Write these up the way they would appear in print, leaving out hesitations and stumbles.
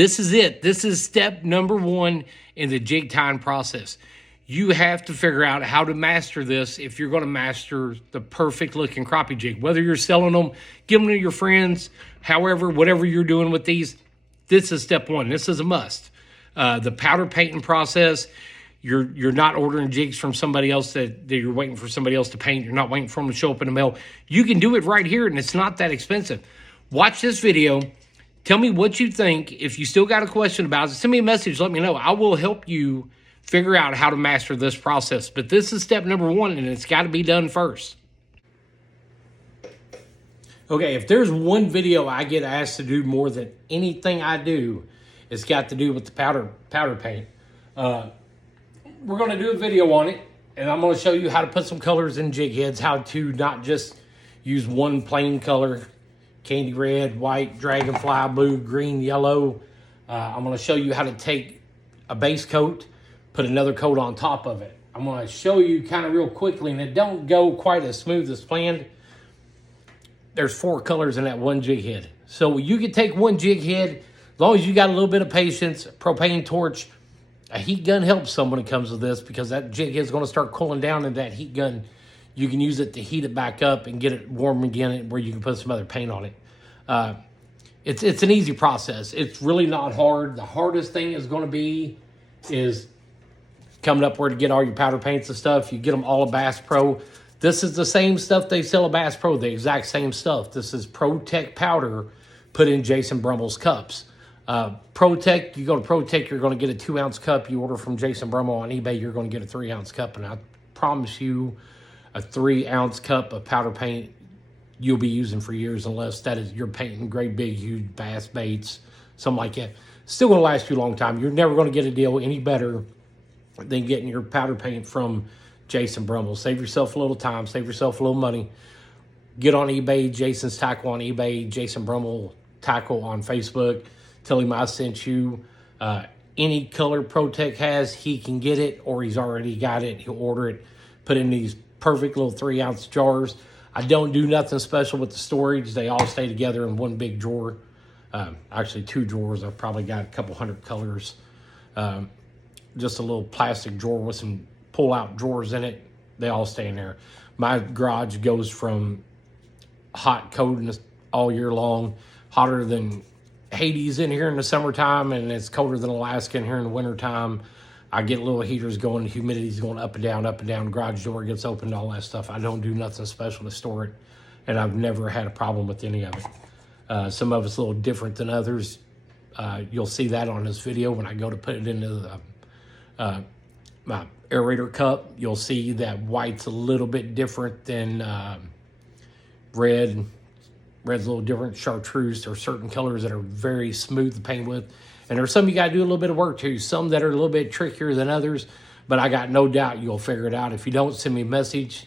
This is it. This is step number one in the jig tying process. You have to figure out how to master this if you're going to master the perfect looking crappie jig. Whether you're selling them, give them to your friends, however, whatever you're doing with these, this is step one. This is a must. The powder painting process, you're not ordering jigs from somebody else that you're waiting for somebody else to paint. You're not waiting for them to show up in the mail. You can do it right here, and it's not that expensive. Watch this video. Tell me what you think. If you still got a question about it, send me a message. Let me know. I will help you figure out how to master this process. But this is step number one, and it's got to be done first. Okay, if there's one video I get asked to do more than anything I do, it's got to do with the powder paint. We're going to do a video on it, and I'm going to show you how to put some colors in jig heads, how to not just use one plain color, candy red, white, dragonfly, blue, green, yellow. I'm going to show you how to take a base coat, put another coat on top of it. I'm going to show you kind of real quickly, and it don't go quite as smooth as planned. There's 4 colors in that one jig head. So you can take one jig head, as long as you got a little bit of patience, propane torch. A heat gun helps some when it comes to this, because that jig head is going to start cooling down, and that heat gun, you can use it to heat it back up and get it warm again where you can put some other paint on it. It's an easy process. It's really not hard. The hardest thing is going to be is coming up where to get all your powder paints and stuff. You get them all at Bass Pro. This is the same stuff they sell at Bass Pro, the exact same stuff. This is ProTech powder put in Jason Brummel's cups. ProTech, you go to ProTech, you're going to get a 2-ounce cup. You order from Jason Brummel on eBay, you're going to get a 3-ounce cup. And I promise you, a 3-ounce cup of powder paint you'll be using for years, unless that is you're painting great big huge bass baits, something like that. Still going to last you a long time. You're never going to get a deal any better than getting your powder paint from Jason Brummel. Save yourself a little time, save yourself a little money. Get on eBay, Jason's Tackle on eBay, Jason Brummel Tackle on Facebook. Tell him I sent you. Any color ProTech has, he can get it, or he's already got it. He'll order it, put in these perfect little 3-ounce jars. I don't do nothing special with the storage. They all stay together in one big drawer. Actually, 2 drawers. I've probably got a couple hundred colors. Just a little plastic drawer with some pull-out drawers in it. They all stay in there. My garage goes from hot, cold all year long, hotter than Hades in here in the summertime, and it's colder than Alaska in here in the wintertime. I get little heaters going, the humidity's going up and down, the garage door gets opened, all that stuff. I don't do nothing special to store it, and I've never had a problem with any of it. Some of it's a little different than others. You'll see that on this video when I go to put it into my aerator cup. You'll see that white's a little bit different than red. Red's a little different. Chartreuse, there are certain colors that are very smooth to paint with. And there's some you got to do a little bit of work to. Some that are a little bit trickier than others. But I got no doubt you'll figure it out. If you don't, send me a message.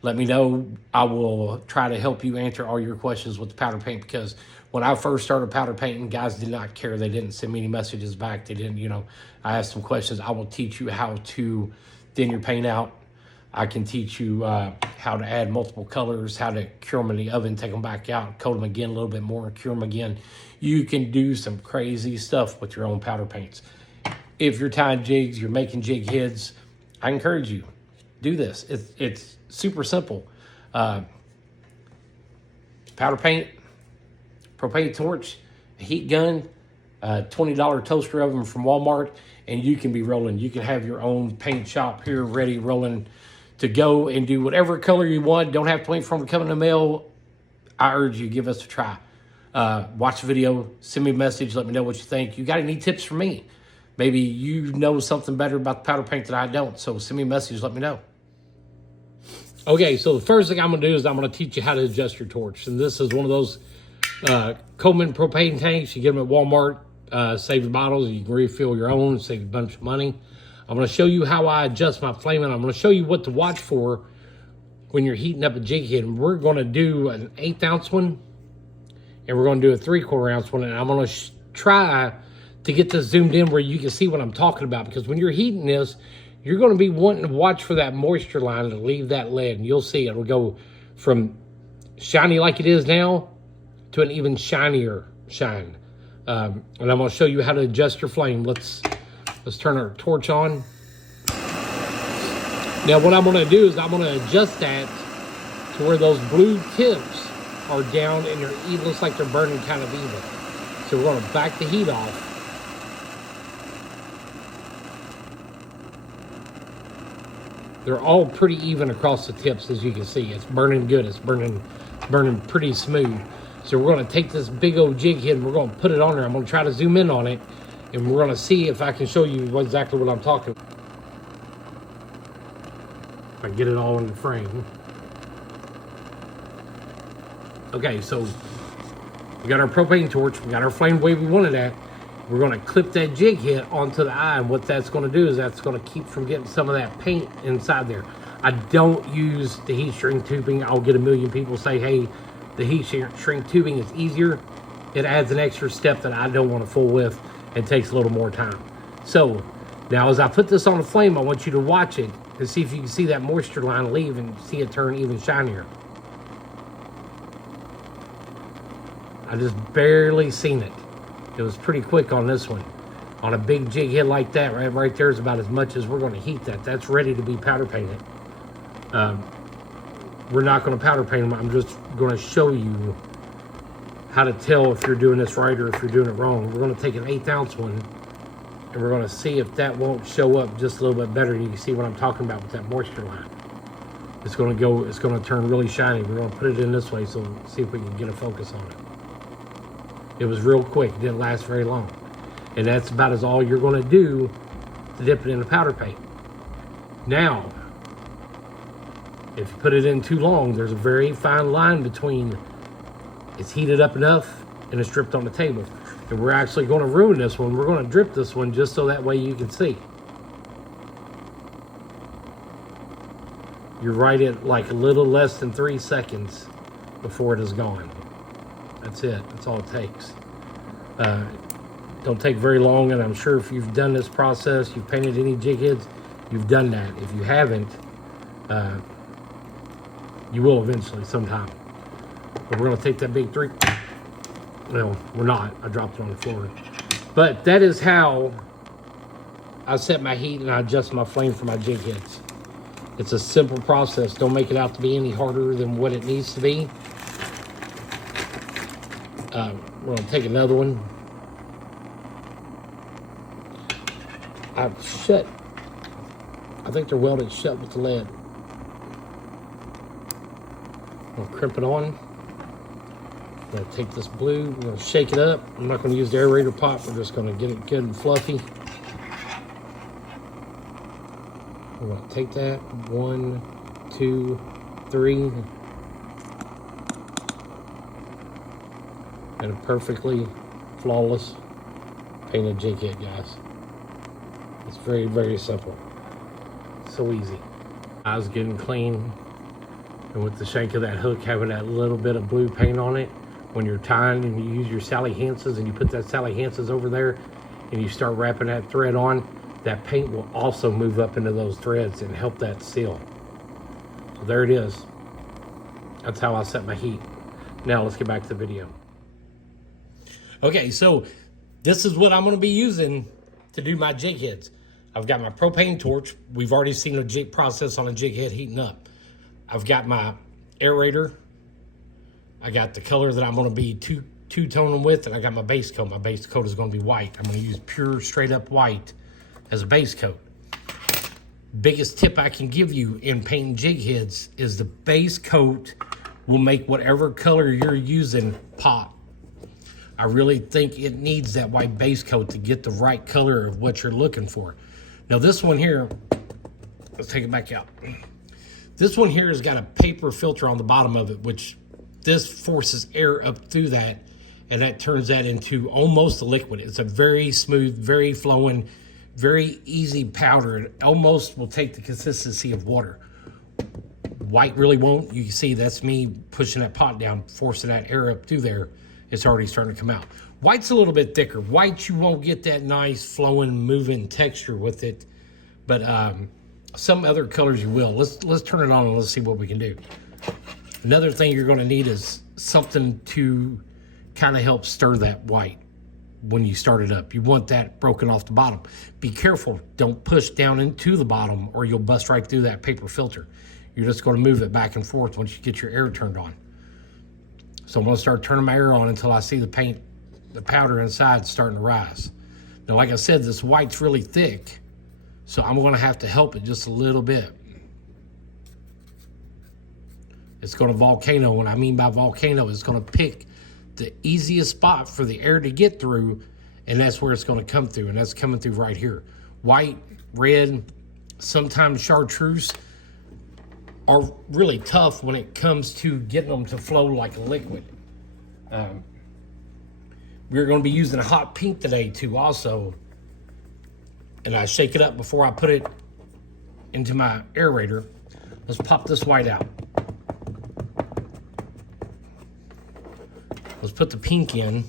Let me know. I will try to help you answer all your questions with the powder paint. Because when I first started powder painting, guys did not care. They didn't send me any messages back. They didn't, I asked them questions. I will teach you how to thin your paint out. I can teach you how to add multiple colors, how to cure them in the oven, take them back out, coat them again a little bit more, and cure them again. You can do some crazy stuff with your own powder paints. If you're tying jigs, you're making jig heads, I encourage you, do this. It's super simple. Powder paint, propane torch, a heat gun, a $20 toaster oven from Walmart, and you can be rolling. You can have your own paint shop here ready, rolling to go and do whatever color you want. Don't have to wait for them to come in the mail. I urge you, give us a try. Watch the video, send me a message, let me know what you think. You got any tips for me? Maybe you know something better about the powder paint that I don't, so send me a message, let me know. Okay, so the first thing I'm gonna do is I'm gonna teach you how to adjust your torch. And this is one of those Coleman propane tanks. You get them at Walmart, save your bottles, you can refill your own, save a bunch of money. I'm going to show you how I adjust my flame, and I'm going to show you what to watch for when you're heating up a jig head. And we're going to do an 1/8 ounce one, and we're going to do a 3/4 ounce one, and I'm going to try to get this zoomed in where you can see what I'm talking about, because when you're heating this, you're going to be wanting to watch for that moisture line to leave that lead, and you'll see it'll go from shiny like it is now to an even shinier shine. And I'm going to show you how to adjust your flame. Let's turn our torch on. Now what I'm going to do is I'm going to adjust that to where those blue tips are down and it looks like they're burning kind of even. So we're going to back the heat off. They're all pretty even across the tips, as you can see. It's burning good. It's burning pretty smooth. So we're going to take this big old jig head and we're going to put it on there. I'm going to try to zoom in on it, and we're going to see if I can show you exactly what I'm talking about. If I get it all in the frame. Okay, so we got our propane torch. We got our flame the way we wanted that. We're going to clip that jig head onto the eye, and what that's going to do is that's going to keep from getting some of that paint inside there. I don't use the heat shrink tubing. I'll get a million people say, hey, the heat shrink tubing is easier. It adds an extra step that I don't want to fool with and takes a little more time. So now as I put this on the flame, I want you to watch it and see if you can see that moisture line leave and see it turn even shinier. I just barely seen it. It was pretty quick on this one. On a big jig head like that, right there is about as much as we're going to heat that. That's ready to be powder painted. We're not going to powder paint them. I'm just going to show you how to tell if you're doing this right or if you're doing it wrong. We're going to take an 1/8 ounce one and we're going to see if that won't show up just a little bit better. You can see what I'm talking about with that moisture line. It's going to turn really shiny. We're going to put it in this way, so see if we can get a focus on it. It was real quick. It didn't last very long. And that's about as all you're going to do to dip it in the powder paint. Now, if you put it in too long, there's a very fine line between it's heated up enough and it's dripped on the table. And we're actually going to ruin this one. We're going to drip this one just so that way you can see. You're right at like a little less than 3 seconds before it is gone. That's it. That's all it takes. Don't take very long, and I'm sure if you've done this process, you've painted any jig heads, you've done that. If you haven't, you will eventually sometime. But we're going to take that big 3. Well, we're not. I dropped it on the floor. But that is how I set my heat and I adjust my flame for my jig heads. It's a simple process. Don't make it out to be any harder than what it needs to be. We're going to take another one. Shut. I think they're welded shut with the lead. We'll crimp it on. I'm going to take this blue. We're going to shake it up. I'm not going to use the aerator pot. We're just going to get it good and fluffy. We're going to take that. 1, 2, 3. And a perfectly flawless painted jig head, guys. It's very, very simple. So easy. I was getting clean, and with the shank of that hook having that little bit of blue paint on it, when you're tying and you use your Sally Hansen's and you put that Sally Hansen's over there and you start wrapping that thread on, that paint will also move up into those threads and help that seal. So there it is. That's how I set my heat. Now let's get back to the video. Okay, so this is what I'm going to be using to do my jig heads. I've got my propane torch. We've already seen the jig process on a jig head heating up. I've got my aerator. I got the color that I'm going to be two-tone them with, and I got my base coat. My base coat is going to be white. I'm going to use pure straight-up white as a base coat. Biggest tip I can give you in painting jig heads is the base coat will make whatever color you're using pop. I really think it needs that white base coat to get the right color of what you're looking for. Now this one here, let's take it back out. This one here has got a paper filter on the bottom of it, which this forces air up through that, and that turns that into almost a liquid. It's a very smooth, very flowing, very easy powder. It almost will take the consistency of water. White really won't. You can see that's me pushing that pot down, forcing that air up through there. It's already starting to come out. White's a little bit thicker. White, you won't get that nice flowing, moving texture with it, but some other colors you will. Let's turn it on and let's see what we can do. Another thing you're going to need is something to kind of help stir that white. when you start it up. You want that broken off the bottom. Be careful, don't push down into the bottom or you'll bust right through that paper filter. You're just going to move it back and forth once you get your air turned on. So I'm going to start turning my air on until I see the paint, the powder inside starting to rise. Now, like I said, this white's really thick, so I'm going to have to help it just a little bit. It's going to volcano. What I mean by volcano, it's going to pick the easiest spot for the air to get through, and that's where it's going to come through, and that's coming through right here. White, red, sometimes chartreuse are really tough when it comes to getting them to flow like a liquid. We're going to be using a hot pink today too also, and I shake it up before I put it into my aerator. Let's pop this white out. Let's put the pink in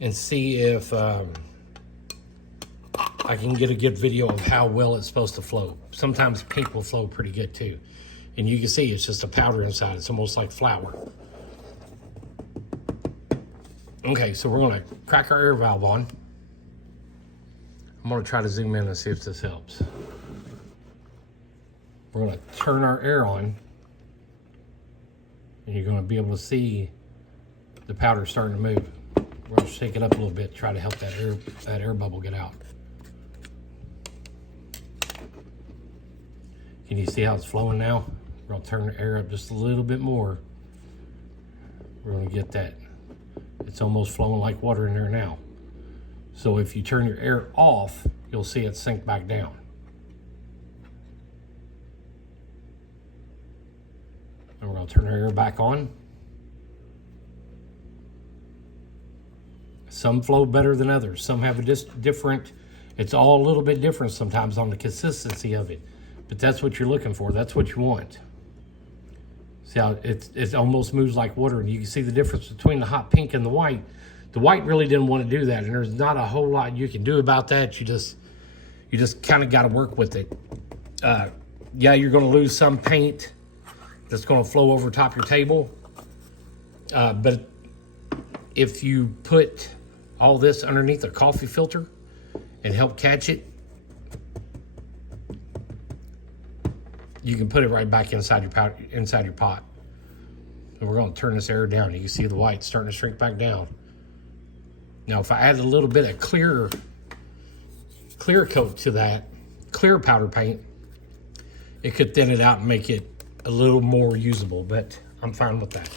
and see if I can get a good video of how well it's supposed to flow. Sometimes pink will flow pretty good too. And you can see it's just a powder inside. It's almost like flour. Okay, so we're gonna crack our air valve on. I'm gonna try to zoom in and see if this helps. We're gonna turn our air on, and you're gonna be able to see the powder starting to move. We're gonna shake it up a little bit, try to help that air bubble get out. Can you see how it's flowing now? We're gonna turn the air up just a little bit more. We're gonna get that. It's almost flowing like water in there now. So if you turn your air off, you'll see it sink back down. And we're gonna turn our air back on. Some flow better than others. Some have a different, it's all a little bit different sometimes on the consistency of it. But that's what you're looking for. That's what you want. See how it almost moves like water, and you can see the difference between the hot pink and the white. The white really didn't want to do that, and there's not a whole lot you can do about that. You just kind of got to work with it. Yeah, you're going to lose some paint that's going to flow over top your table. But if you put all this underneath a coffee filter and help catch it, you can put it right back inside your pot. And we're going to turn this air down. You can see the white starting to shrink back down. Now, if I add a little bit of clear coat to that, clear powder paint, it could thin it out and make it a little more usable, but I'm fine with that.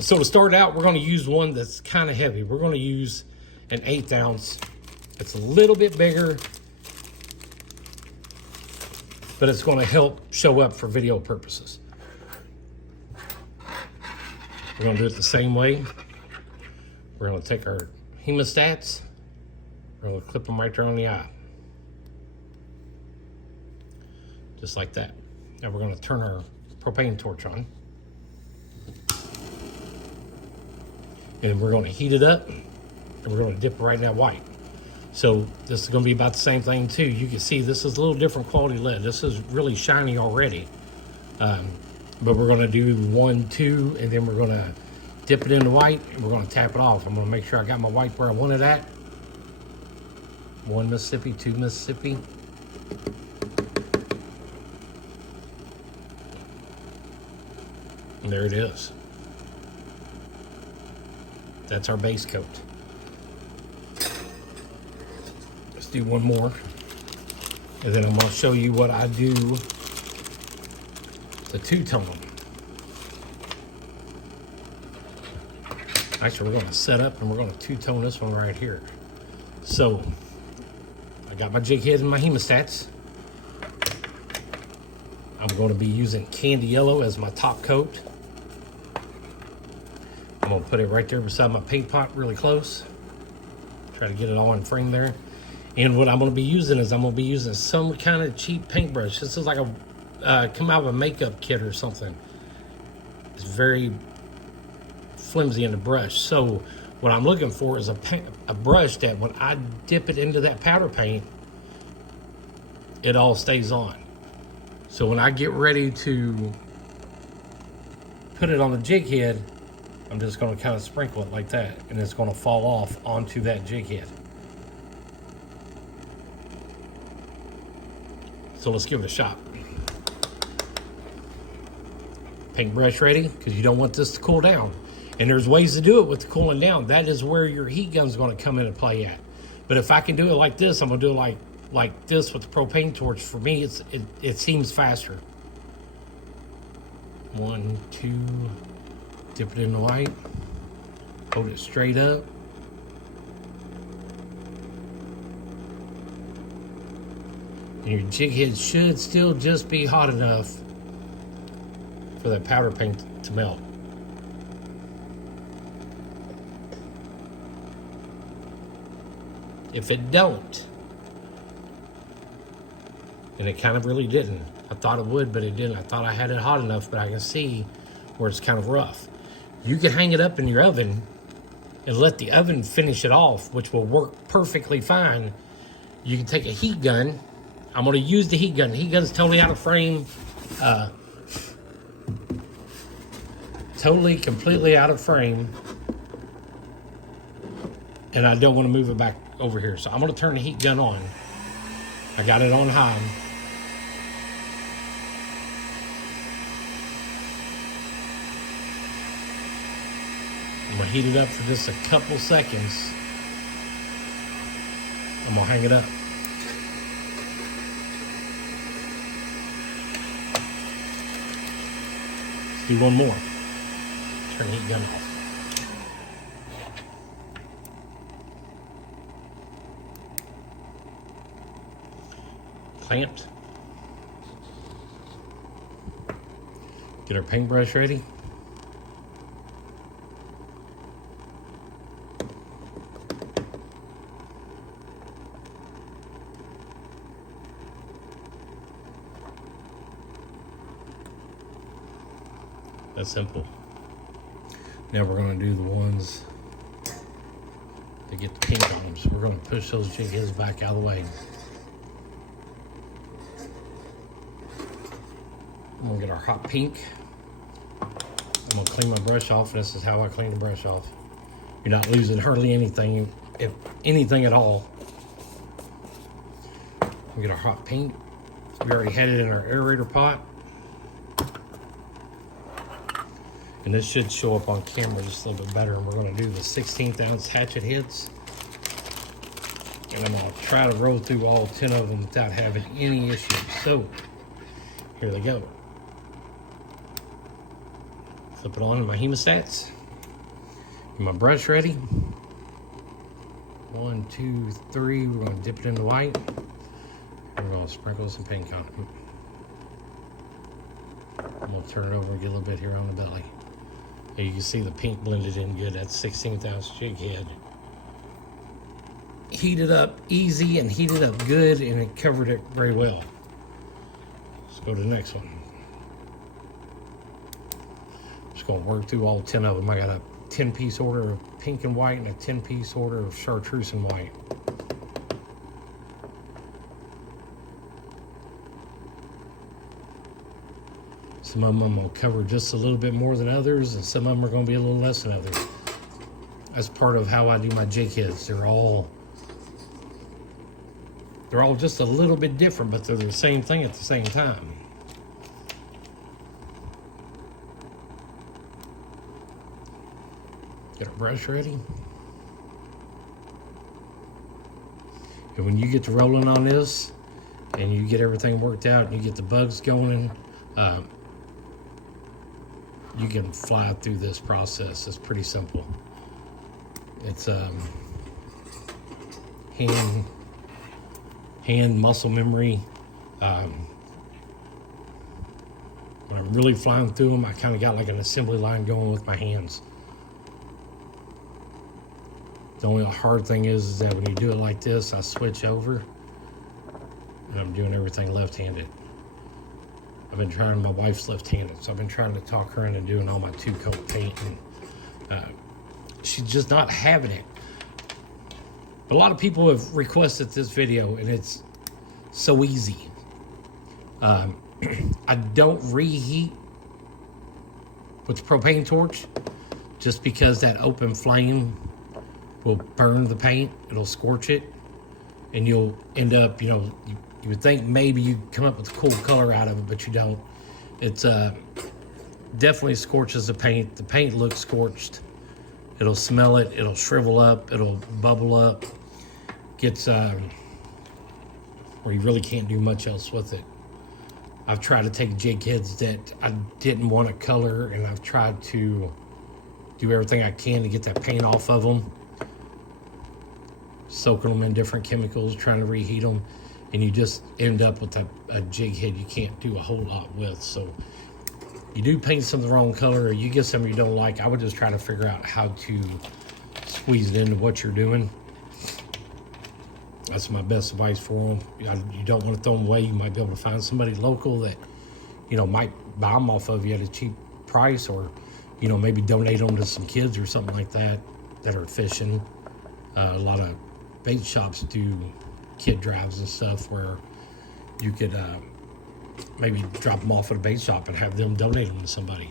So to start out, we're going to use one that's kind of heavy. We're going to use an 1/8 ounce. It's a little bit bigger, but it's going to help show up for video purposes. We're going to do it the same way. We're going to take our hemostats, we're going to clip them right there on the eye. Just like that. Now we're going to turn our propane torch on. And we're going to heat it up, and we're going to dip right in that white. So this is going to be about the same thing too. You can see this is a little different quality lead. This is really shiny already. But we're going to do 1, 2, and then we're going to dip it in the white, and we're going to tap it off. I'm going to make sure I got my white where I want it at. 1 Mississippi, 2 Mississippi. And there it is. That's our base coat. Let's do one more. And then I'm going to show you what I do to two-tone them. Actually, we're going to set up and we're going to two-tone this one right here. So, I got my jig head and my hemostats. I'm going to be using candy yellow as my top coat. I'm going to put it right there beside my paint pot really close. Try to get it all in frame there. And what I'm going to be using is I'm going to be using some kind of cheap paintbrush. This is like a come out of a makeup kit or something. It's very flimsy in the brush. So what I'm looking for is a brush that when I dip it into that powder paint, it all stays on. So when I get ready to put it on the jig head, I'm just going to kind of sprinkle it like that, and it's going to fall off onto that jig head. So let's give it a shot. Paintbrush ready, because you don't want this to cool down. And there's ways to do it with the cooling down. That is where your heat gun's going to come into play at. But if I can do it like this, I'm going to do it like this with the propane torch. For me, it seems faster. 1, 2, dip it in the white, hold it straight up. And your jig head should still just be hot enough for that powder paint to melt. If it don't, and it kind of really didn't. I thought it would, but it didn't. I thought I had it hot enough, but I can see where it's kind of rough. You can hang it up in your oven and let the oven finish it off, which will work perfectly fine. You can take a heat gun. I'm going to use the heat gun. The heat gun's totally out of frame. Totally, completely out of frame. And I don't want to move it back over here. So I'm going to turn the heat gun on. I got it on high. I'm going to heat it up for just a couple seconds. I'm going to hang it up. Let's do one more. Turn the heat gun off. Clamped. Get our paintbrush ready. That's simple. Now we're going to do the ones that get the pink on them. So we're going to push those jig heads back out of the way. I'm going to get our hot pink. I'm going to clean my brush off. This is how I clean the brush off. You're not losing hardly anything, if anything at all. We get our hot pink. We already had it in our aerator pot. And this should show up on camera just a little bit better. And we're going to do the 16th ounce hatchet heads. And I'm going to try to roll through all 10 of them without having any issues. So, here they go. Flip it on to my hemostats. Get my brush ready. 1, 2, 3. We're going to dip it in the white. And we're going to sprinkle some pink on it. I'm going to turn it over and get a little bit here on the belly. And you can see the pink blended in good. That's 16th ounce jig head. Heated up easy and heated up good, and it covered it very well. Let's go to the next one. Just going to work through all 10 of them. I got a 10-piece order of pink and white and a 10-piece order of chartreuse and white. Some of them I'm going to cover just a little bit more than others, and some of them are going to be a little less than others. That's part of how I do my jig heads. They're all just a little bit different, but they're the same thing at the same time. Get our brush ready. And when you get to rolling on this, and you get everything worked out, and you get the bugs going, you can fly through this process. It's pretty simple. It's hand muscle memory. When I'm really flying through them, I kind of got like an assembly line going with my hands. The only hard thing is that when you do it like this, I switch over and I'm doing everything left-handed. I've been trying, my wife's left-handed, so I've been trying to talk her into doing all my two-coat paint, and she's just not having it. But a lot of people have requested this video, and it's so easy. I don't reheat with the propane torch. just because that open flame will burn the paint, it'll scorch it, and you'll end up, you know, you would think maybe you come up with a cool color out of it, but you don't. It's definitely scorches the paint. The paint looks scorched. It'll smell it, it'll shrivel up, it'll bubble up. Gets where you really can't do much else with it. I've tried to take jig heads that I didn't want to color, and I've tried to do everything I can to get that paint off of them. Soaking them in different chemicals, trying to reheat them, and you just end up with a jig head you can't do a whole lot with. So you do paint some the wrong color, or you get something you don't like, I would just try to figure out how to squeeze it into what you're doing. That's my best advice for them. You don't want to throw them away. You might be able to find somebody local that, you know, might buy them off of you at a cheap price, or, you know, maybe donate them to some kids or something like that that are fishing. A lot of bait shops do kid drives and stuff where you could maybe drop them off at a bait shop and have them donate them to somebody.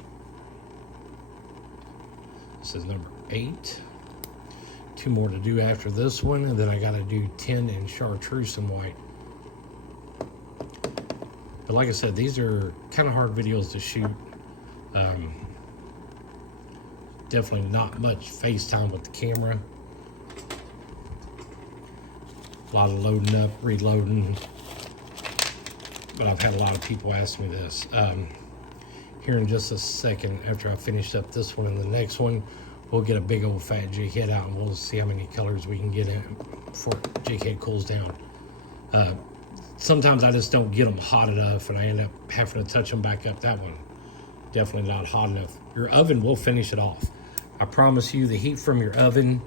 This is number 8. 2 more to do after this one, and then I got to do 10 in chartreuse and white. But like I said, these are kind of hard videos to shoot. Definitely not much FaceTime with the camera. A lot of loading up, reloading. But I've had a lot of people ask me this. Here in just a second, after I finish up this one and the next one, we'll get a big old fat jig head out, and we'll see how many colors we can get in before jig head cools down. Sometimes I just don't get them hot enough, and I end up having to touch them back up. That one, definitely not hot enough. Your oven will finish it off. I promise you, the heat from your oven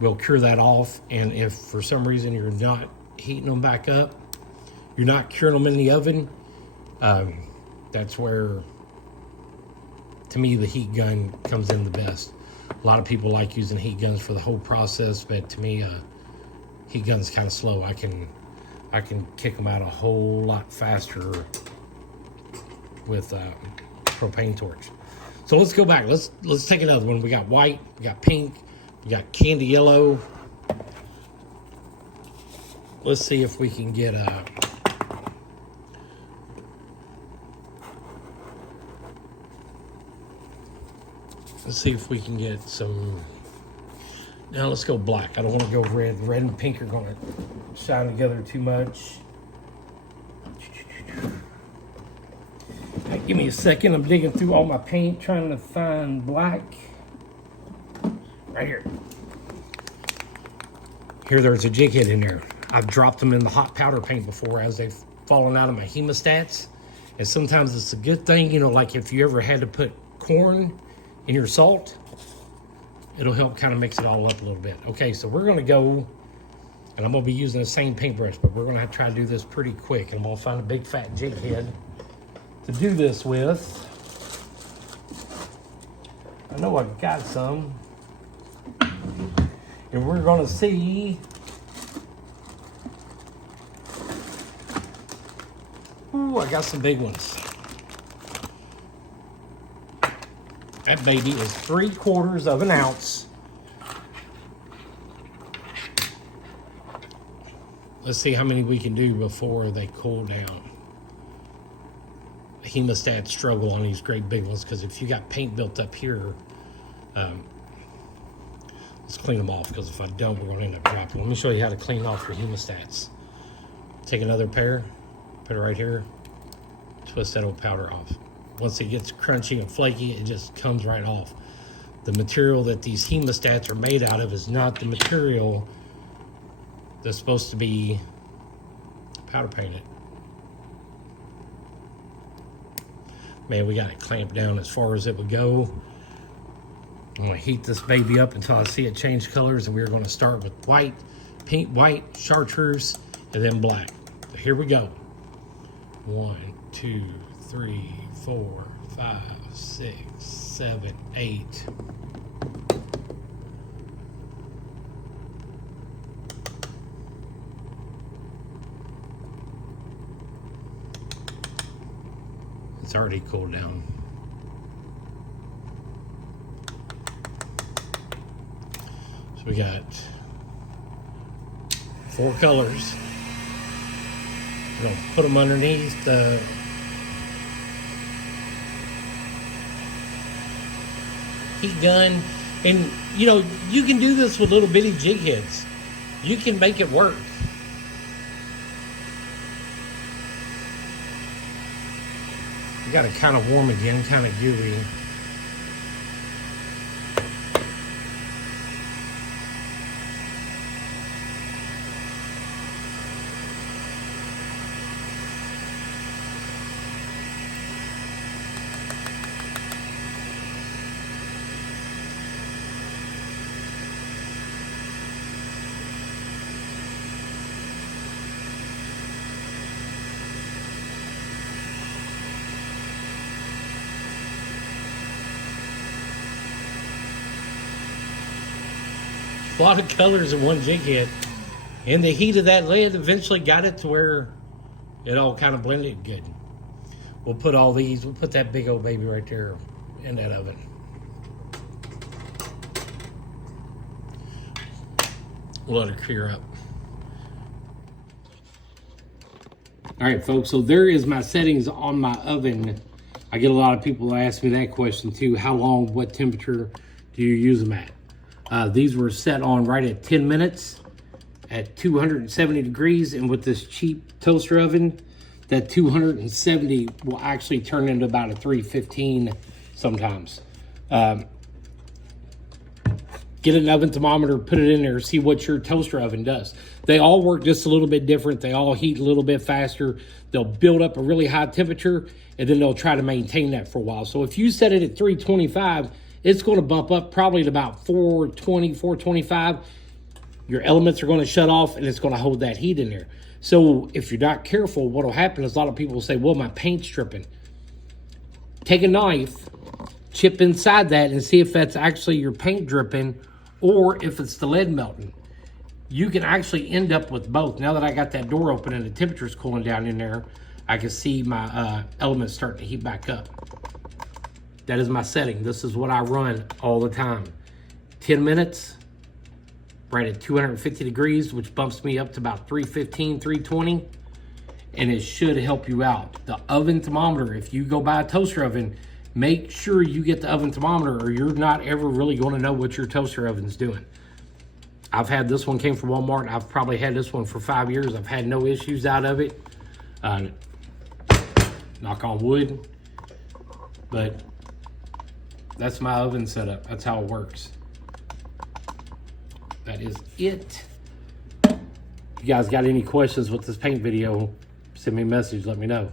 will cure that off. And if for some reason you're not heating them back up, you're not curing them in the oven, that's where, to me, the heat gun comes in the best. A lot of people like using heat guns for the whole process, but to me, heat gun's kind of slow. I can kick them out a whole lot faster with propane torch. So let's go back. Let's take another one. We got white, we got pink, we got candy yellow. Let's see if we can get let's see if we can get some. Now let's go black. I don't want to go red. Red and pink are going to shine together too much. Right, give me a second. I'm digging through all my paint, trying to find black. Right here. There's a jig head in there. I've dropped them in the hot powder paint before as they've fallen out of my hemostats. And sometimes it's a good thing, you know, like if you ever had to put corn in your salt, it'll help kind of mix it all up a little bit. Okay, so we're gonna go, and I'm gonna be using the same paintbrush, but we're gonna have to try to do this pretty quick. And I'm gonna find a big fat jig head to do this with. I know I've got some. And we're gonna see. Ooh, I got some big ones. That baby is 3/4 of an ounce. Let's see how many we can do before they cool down. Hemostats struggle on these great big ones because if you got paint built up here, let's clean them off, because if I don't, we're going to end up dropping. Let me show you how to clean off your hemostats. Take another pair, put it right here, twist that old powder off. Once it gets crunchy and flaky, it just comes right off. The material that these hemostats are made out of is not the material that's supposed to be powder painted. Man, we got it clamped down as far as it would go. I'm gonna heat this baby up until I see it change colors, and we're gonna start with white, pink, white, chartreuse, and then black. So here we go. 1, 2, 3, 4, 5, 6, 7, 8. It's already cooled down. We got 4 colors. We're gonna put them underneath the heat gun. And you know, you can do this with little bitty jig heads. You can make it work. You got it kind of warm again, kind of gooey. A lot of colors in one jig head. And the heat of that lead eventually got it to where it all kind of blended good. We'll put all these, we'll put that big old baby right there in that oven. We'll let it clear up. All right, folks, so there is my settings on my oven. I get a lot of people ask me that question too. How long, what temperature do you use them at? These were set on right at 10 minutes at 270 degrees. And with this cheap toaster oven, that 270 will actually turn into about a 315 sometimes. Get an oven thermometer, put it in there, see what your toaster oven does. They all work just a little bit different. They all heat a little bit faster. They'll build up a really high temperature, and then they'll try to maintain that for a while. So if you set it at 325, it's going to bump up probably at about 420, 425. Your elements are going to shut off, and it's going to hold that heat in there. So if you're not careful, what will happen is a lot of people will say, well, my paint's dripping. Take a knife, chip inside that, and see if that's actually your paint dripping or if it's the lead melting. You can actually end up with both. Now that I got that door open and the temperature's cooling down in there, I can see my elements starting to heat back up. That is my setting. This is what I run all the time. 10 minutes, right at 250 degrees, which bumps me up to about 315, 320, and it should help you out. The oven thermometer, if you go buy a toaster oven, make sure you get the oven thermometer or you're not ever really going to know what your toaster oven's doing. I've had this one, came from Walmart. I've probably had this one for 5 years. I've had no issues out of it. Knock on wood. But that's my oven setup. That's how it works. That is it. If you guys got any questions with this paint video, send me a message, let me know.